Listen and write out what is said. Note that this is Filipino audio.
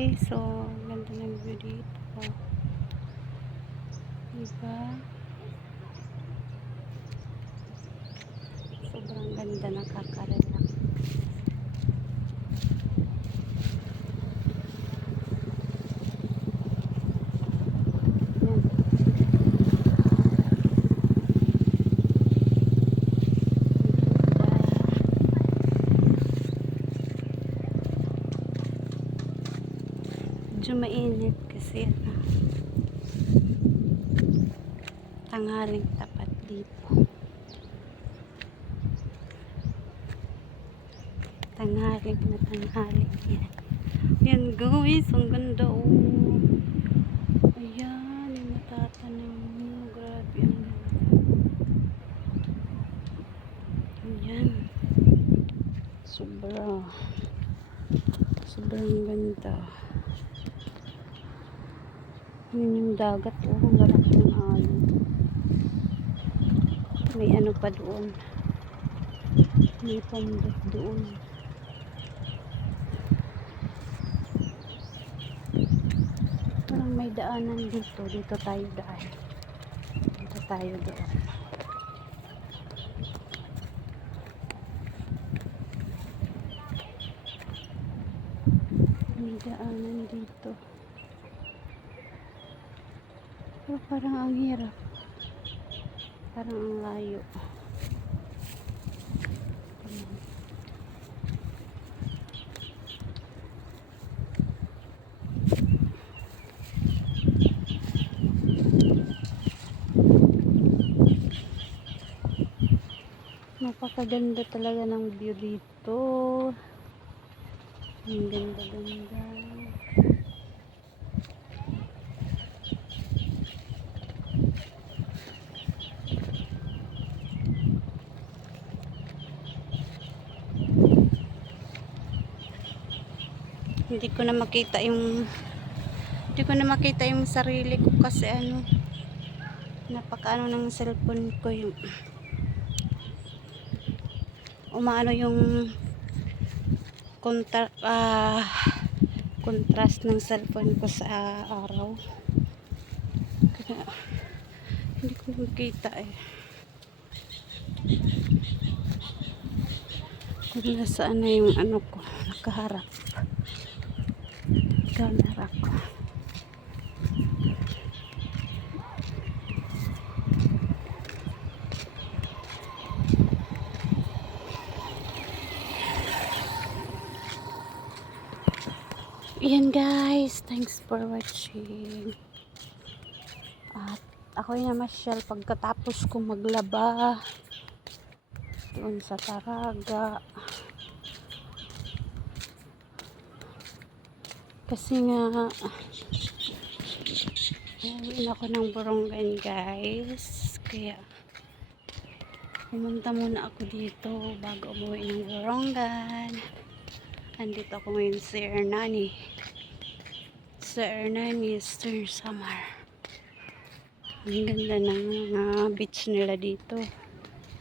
Okay, so ganda ng view dito. Diba? Sobrang ganda, nakaka-relax. Medyo mainit kasi tanghaling tapat dito. Tanghaling na tanghaling yan. Yan guys, ang ganda oh. Ayan, yung matatanim mo. Grabe ang ganda. Ayan. Sobrang ganda. Yun yung dagat oh, ang galak ng alon. May ano pa doon, may pundok doon. Parang may daanan dito tayo daan, dito tayo doon. May daanan dito. Pero parang ang hirap. Parang ang layo. Napakaganda talaga ng view dito. Ang ganda-ganda. Hindi ko na makita yung sarili ko kasi napakaano ng cellphone ko, yung umaano yung contrast ng cellphone ko sa araw. Kaya hindi ko makita kung nasaan na yung ko nakaharap camera ko. Yan guys, thanks for watching. At ako yung namasyal pagkatapos ko maglaba doon sa Taraga. Kasi nga uuwi ako ng Borongan guys, kaya pumunta muna ako dito bago umuwi ng Borongan. Andito ako ngayon sa Ernani Star Summer. Ang ganda ng beach nila dito.